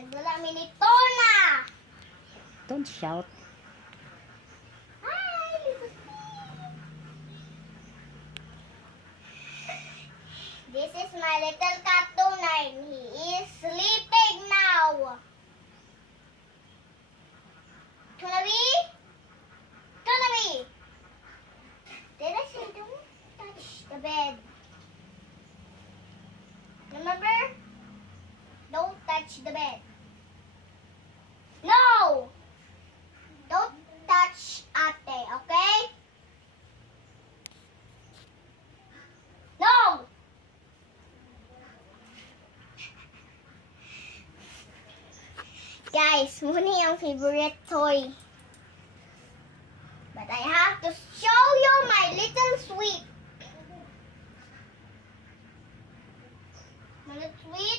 Nagdala kami ni Tona. Don't shout. Hi, little Steve. This is my little cat Tona and he is sleeping now. Tonabi? Tonabi! Did I say don't touch the bed? Remember? Don't touch the bed. No! Don't touch ate, okay? No! Guys, muna yung favorite toy. But I have to show you my little sweet.